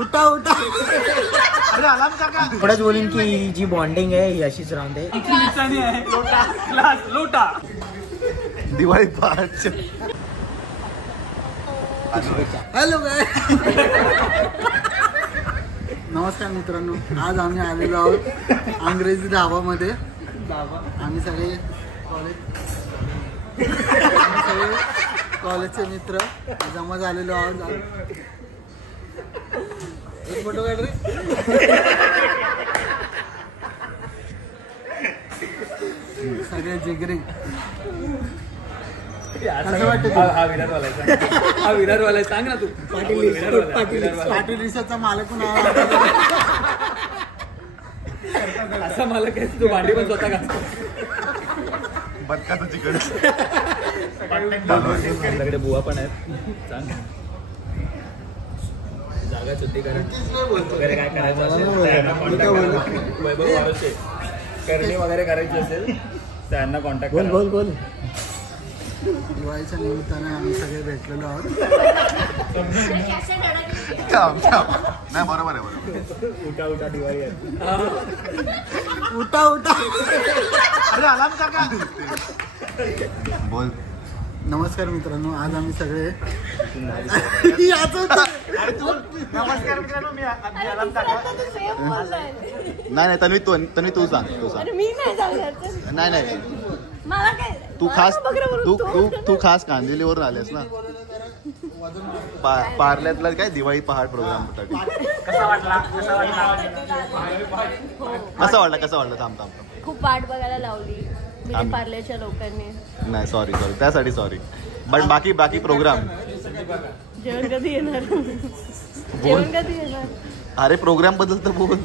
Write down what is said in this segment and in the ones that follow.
उठा उठा थोडंच बोलीन की जी बॉन्डिंग आहे ही अशीच राहून दे. लोटा क्लास लोटा दिवाळी पहाट. हॅलो नमस्कार मित्रांनो, आज आम्ही आलेलो आहोत अंग्रेजी ढाबामध्ये. आम्ही सगळे कॉलेजचे मित्र जमा झालेलो आहोत. एक फोटो काढ रे. सगळे जिगरी. असं वाटतं हा विराटवाला सांग ना तू. पाटील रिसोर्टचा मालक पण असा मालक आहे तू. भांडी पण स्वतः घालतो. बदकाचं चिकन. आपल्याकडे बुवा पण आहेत. सांग जागा शुद्धीकरण वगैरे काय करायचं असेल वैभव वारसे करणे वगैरे करायची असेल त्यांना कॉन्टॅक्ट करा. बोल बोल. दिवाळीच्या निमित्ताने आम्ही सगळे भेटलेलो आहोत. नाही बरोबर आहे बरोबर. उठा उठा दिवाळी आहे. उठा उठा. बोल. नमस्कार मित्रांनो, आज आम्ही सगळे नमस्कार मित्रांनो. नाही तन्वी तू सांग. नाही नाही तू खास कांदिवलीवरून आलेस ना. पार्ल्यातला काय दिवाळी पहाट प्रोग्राम साठी कसा वाटला? थांब. खूप वाट बघायला लावली पार्ल्याच्या लोकांनी. नाही सॉरी त्यासाठी सॉरी. बट बाकी प्रोग्राम जेवण कधी येणार? अरे प्रोग्राम बद्दल तर बोल.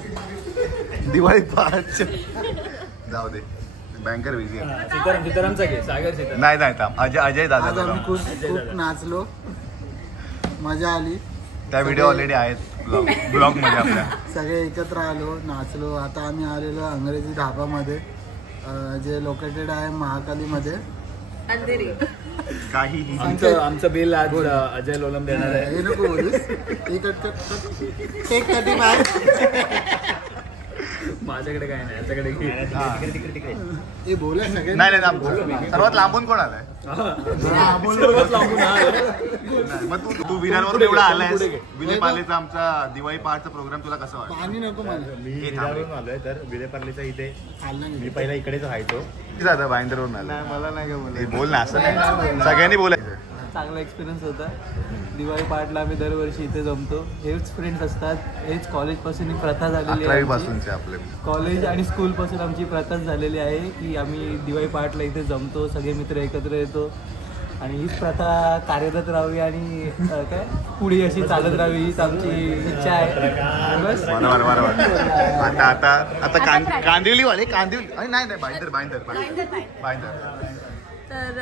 दिवाळी पहाट जाऊ दे. बँकर बिझी सीतारामचा घे. सागर सीताराम. नाही थांब. अजय दादा. आज आम्ही खूप नाचलो, मजा आली. त्या व्हिडिओ ऑलरेडी आहेत ब्लॉग मध्ये आपल्या. सगळे एकत्र आलो, नाचलो. आता आम्ही आलेलो अंग्रेजी ढाबामध्ये, जे लोकेटेड आहे महाकालीमध्ये. अंधेरी. काही आमचं बिल आज अजय लोलम देणार आहे. हे नको बोलूस. माझ्याकडे काय नाही. याच्याकडे हे बोला सगळे. नाही सर्वात लांबून कोण आलाय? मग तू विरारवरून एवढा आलायस. विलेपार्लेचा आमचा दिवाळी पहाटचा प्रोग्राम तुला कसं वाटतं? पाणी नको मला. मी विरारवरून आलोय. तर विलेपार्लेचा इथे मी पहिला इकडेच राहायचो. दादा भाईंदरवरून आला. मला नाही बोल ना. असं नाही, सगळ्यांनी बोलायचं. चांगला एक्सपिरियन्स होता. दिवाळी पहाटला आम्ही दरवर्षी इथे जमतो. हेच फ्रेंड्स असतात. हेच कॉलेजपासून ही प्रथा झालेली आहे. आपले कॉलेज आणि स्कूलपासून आमची प्रथाच झालेली आहे की आम्ही दिवाळी पहाटला इथे जमतो. सगळे मित्र एकत्र येतो आणि हीच प्रथा कार्यरत राहावी आणि काय पुढे अशी चालत राहावी हीच आमची इच्छा आहे. बस. आता कांदिवलीवाले नाही बाईंदर. तर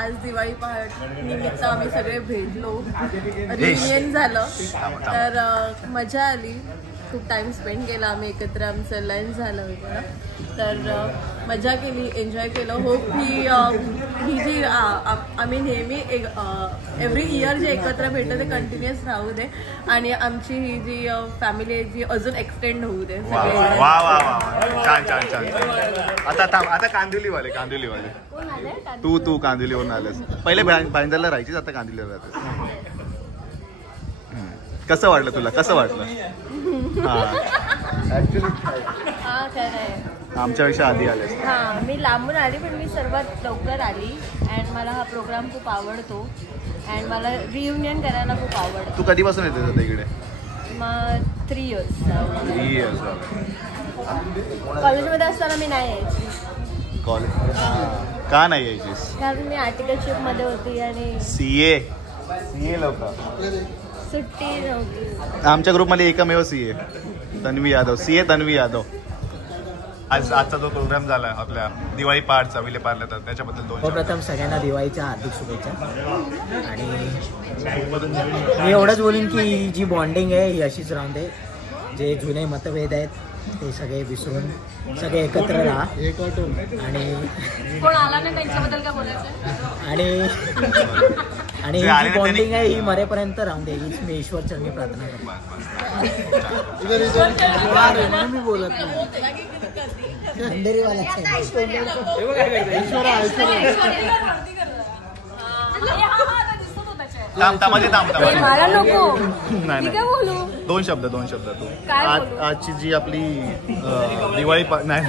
आज दिवाळी पहाट निमित्त आम्ही सगळे भेटलो, रियुनियन झालं. तर मजा आली. खूप टाइम स्पेंड केला आम्ही एकत्र. आमचं लंच झालं वगैरे. तर मजा केली, एन्जॉय केलं. होप ही जी आम्ही नेहमी एव्हरी इयर जे एकत्र भेटतो ते कंटिन्युअस राहू दे आणि आमची ही जी फॅमिली आहे जी अजून एक्सटेंड होऊ दे. छान. आता कांदिवलीवाले तू कांदिवलीवरून आलेस. पहिले भाईंदरला राहायचीच, आता कांदिवलीला राहतेस. कसं वाटलं तुला? कसं वाटलं? आमच्यापेक्षा आधी आलेस. हां, मी लांबून आली पण मी सर्वात लवकर आली. अँड मला हा प्रोग्राम खूप आवडतो अँड मला रियुनियन करायला खूप आवडतं. तू कधीपासून येतेस आता इकडे? मग 3 इयर्स. कॉलेजमध्ये असताना मी नाही यायची. कॉलेज का नाही यायचीस? कारण मी आर्टिकलशिपमध्ये होती आणि सीए लोक सुट्टी नव्हती. आमच्या ग्रुपमध्ये एकमेव सीए तन्वी यादव. आजचा जो प्रोग्राम झाला आपल्या दिवाळी पहाटचा विलेपार्ल्याचा त्याच्याबद्दल प्रथम सगळ्यांना दिवाळीच्या हार्दिक शुभेच्छा. आणि मी एवढंच बोलीन की जी बॉन्डिंग आहे ही अशीच राहून दे. जे जुने मतभेद आहेत ते सगळे विसरून सगळे एकत्र राहा. आणि कोण आला नाही त्यांच्याबद्दल काय बोलायचं. आणि आणि ते ही आले जी ना बॉन्डिंग आहे ही मरेपर्यंत राहून दे हीच मी ईश्वर चरणी प्रार्थना करतो. म्हणून मी बोलत नाही. अंधेरीवाला मला नको नाही मी काय बोलू दोन शब्द तू काय आज बोलू? आजची जी आपली दिवाळी नाही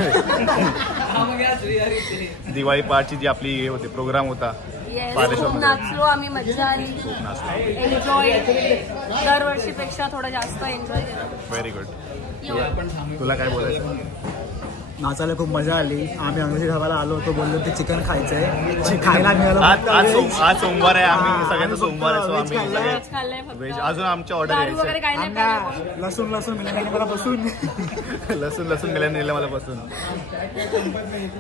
दिवाळी पहाटची जी आपली हे होती प्रोग्राम होता Yes, पालेश्वरमध्ये. खूप नाचलो आम्ही, मजा आली, एन्जॉय दरवर्षीपेक्षा थोडं जास्त एन्जॉय केलं. Very good. तुला काय बोलायचं? नाचायला खूप मजा आली. आम्ही अंगठी धावायला आलो होतो, बोललो ते चिकन खायचंय, खायला मिळालं. आज सोमवार आहे, आम्ही सगळ्यांचा सोमवार आहे, सो आम्ही सगळे Veg खाल्लंय फक्त. व्हेज. अजून आमच्या ऑर्डर दारू वगैरे काही नाही प्यायला. लसूण मिळालं मला बसून. लसूण मिळालं नेलं मला बसून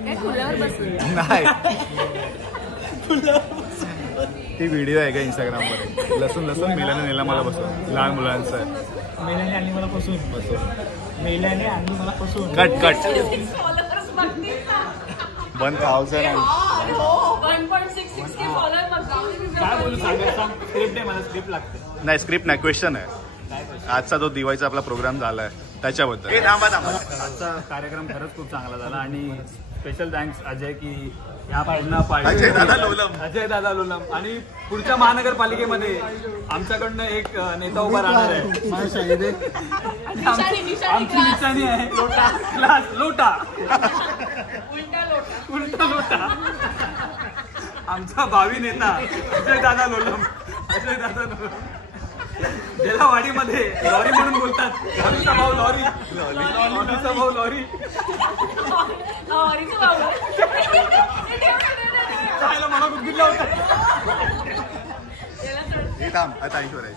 काय खुल्यावर बसून नाही. ती व्हिडिओ आहे का इंस्टाग्रामवर? लसूण मेल्याने नेला मला बसून, लहान मुलांचं. मेल्याने आणली मला बसून. मेल्याने आणली मला बसून. कट 1000 नाही स्क्रिप्ट नाही, क्वेश्चन आहे. आजचा जो दिवाळीचा आपला प्रोग्राम झालाय त्याच्याबद्दल. आजचा कार्यक्रम खरंच खूप चांगला झाला आणि स्पेशल थँक्स अजय की या पाहिजे अजय दादा लोलम आणि पुढच्या महानगरपालिकेमध्ये आमच्याकडनं एक नेता उभा राहणार आहे. आमची निशाणी आहे लोटा उलटा लोटा. आमचा भावी नेता अजय दादा लोलम ज्याला वाडीमध्ये लॉरी म्हणून बोलतात. लॉरीचा भाऊ लॉरी. मला गुदगुदला होता. आता ऐश्वर आहे.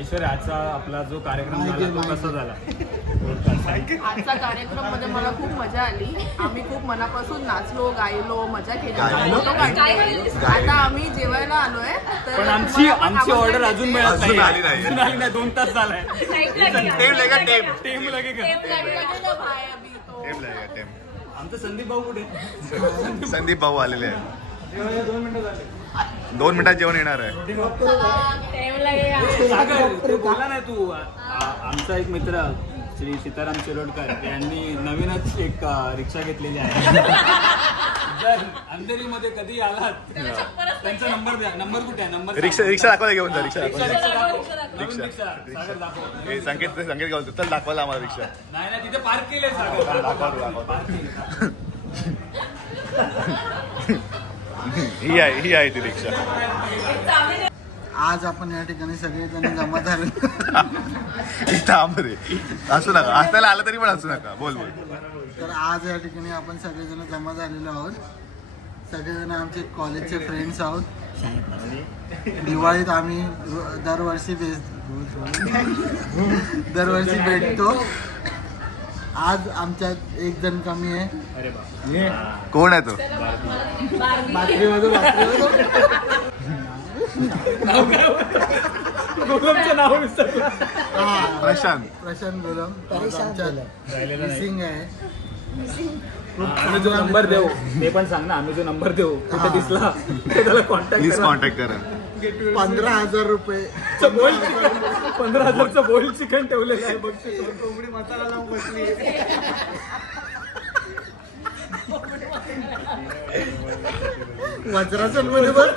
ऐश्वर्या, आजचा आपला जो कार्यक्रम झाला तो कसा झाला? आजच्या कार्यक्रम मध्ये मला खूप मजा आली. आम्ही खूप मनापासून नाचलो, गायलो, मजा केली. आता आम्ही जेवायला आलोय. पण आमची ऑर्डर अजून मिळत नाही. 2 तास झालाय. आमचं संदीप भाऊ कुठे? संदीप भाऊ आलेले आहेत. 2 मिनिटात जेवण येणार आहे. बोला नाही तू. आमचा एक मित्र श्री सीताराम शिरोडकर यांनी नवीनच एक रिक्षा घेतलेली आहे. जर अंधेरीमध्ये कधी आलात त्यांचा नंबर द्या. नंबर कुठे आहे? नंबर रिक्षा दाखवायला घेऊन जा. रिक्षा संकेत घेऊन चल दाखवायला आम्हाला रिक्षा. नाही तिथे पार्क केले सागर. ही आहे ती रिक्षा. आज आपण या ठिकाणी सगळेजण जमा झाले. असू नका, हसायला आलं तरी पण असू नका. बोल. तर आज या ठिकाणी आपण सगळेजण जमा झालेलो आहोत. सगळेजण आमचे कॉलेजचे फ्रेंड्स आहोत. दिवाळीत आम्ही दरवर्षी भेटतो. आज आमच्यात एक जण कमी आहे. कोण आहे तो? प्रशांत गोलम मिसिंग आहे. आम्ही जो नंबर देऊ ते पण सांग ना. आम्ही जो नंबर देऊ कुठे दिसला त्याला कॉन्टॅक्ट करा. 15,000 रुपये 15,000चं बोल चिकन ठेवलेलं आहे. बक्षीस कोंबडी मसाला लावून बसली. वज्रासन मध्ये बस.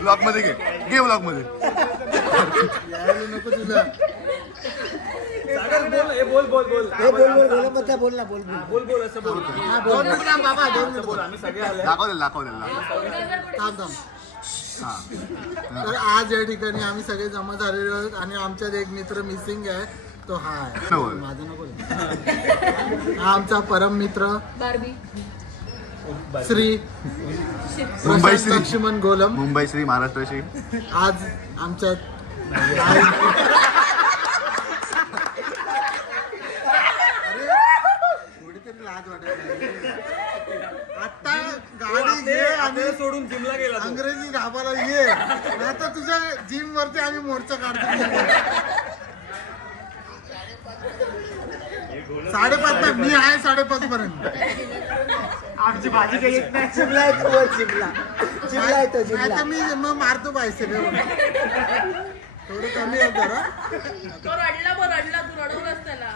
ब्लॉग मध्ये घे ब्लॉग मध्ये. यायला नको तुला. बोल असं बोल. बाबा 2 मिनिट बोल. आम्ही सगळे आले. दाखव. तर आज या ठिकाणी आम्ही सगळे जमा झालेलो आहोत आणि आमच्यात एक मित्र मिसिंग आहे. तो हा आहे. माझं नको. हा आमचा परम मित्र श्री मुंबई श्री लक्ष्मण गोलम. मुंबई श्री महाराष्ट्राशी आज आमच्यात थोडी तरी लाज वाटत. आज आपल्याला सोडून जिमला गेला तो. अंग्रेजी ढाबाला ये आता तुझ्या जिम वरती आम्ही मोर्चा काढतो. 5:30 नाही, मी आहे 5:30 पर्यंत. आमची भाजी काही येत नाही. जिमला येतो, जिमला येतो, जिमला. आता मी मग मारतो पाहिजे थोडं कमी आहे जरा. तो रडला तू रडवलंस त्याला.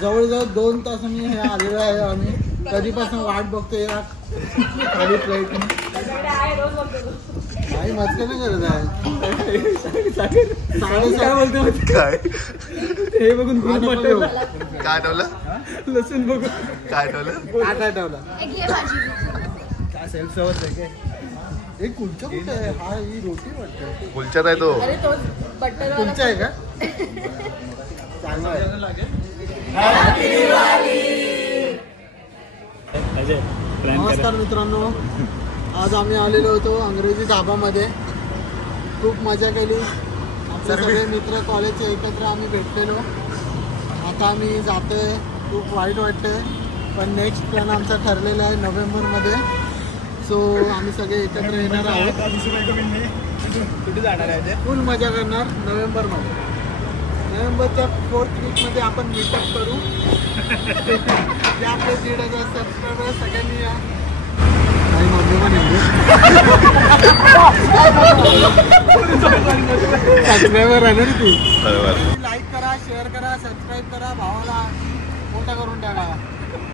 जवळजवळ 2 तास मी हे आलेलो आहे. आम्ही कधीपासून वाट बघतोय या खाली प्लेट. काही मस्ती नाही करत आहे. काय बोलतो काय हे बघून खूप मोठं काय आठवलं लसूण बघून काय आठवलं काय ठेवला काय सेल्फ सर्व्हिस आहे काय. हे कुलचा कुठे आहे? हा ही रोटी वाटते. कुलच्यात आहे तो. अरे तो बटर कुलचा आहे का? चांगला आहे. नमस्कार मित्रांनो, आज आम्ही आलेलो होतो अंग्रेजी ढाबामध्ये. खूप मजा केली. आपले सगळे मित्र कॉलेजचे एकत्र आम्ही भेटलेलो. आता आम्ही जातोय. खूप वाईट वाटतंय पण नेक्स्ट प्लॅन आमचा ठरलेला आहे नोव्हेंबरमध्ये. सो आम्ही सगळे एकत्र येणार आहोत. कुठे जाणार आहे ते फुल मजा करणार नोव्हेंबरमध्ये. नोव्हेंबरच्या 4th वीकमध्ये आपण मीटअप करू. ते आपले 1,500 सबस्क्रायबर सगळ्यांनी या. आणि मम्मी पण सबस्क्रायबर आहे ना तू. बरोबर. लाईक करा, शेअर करा, सबस्क्राईब करा. भावाला मोठा करून टाका.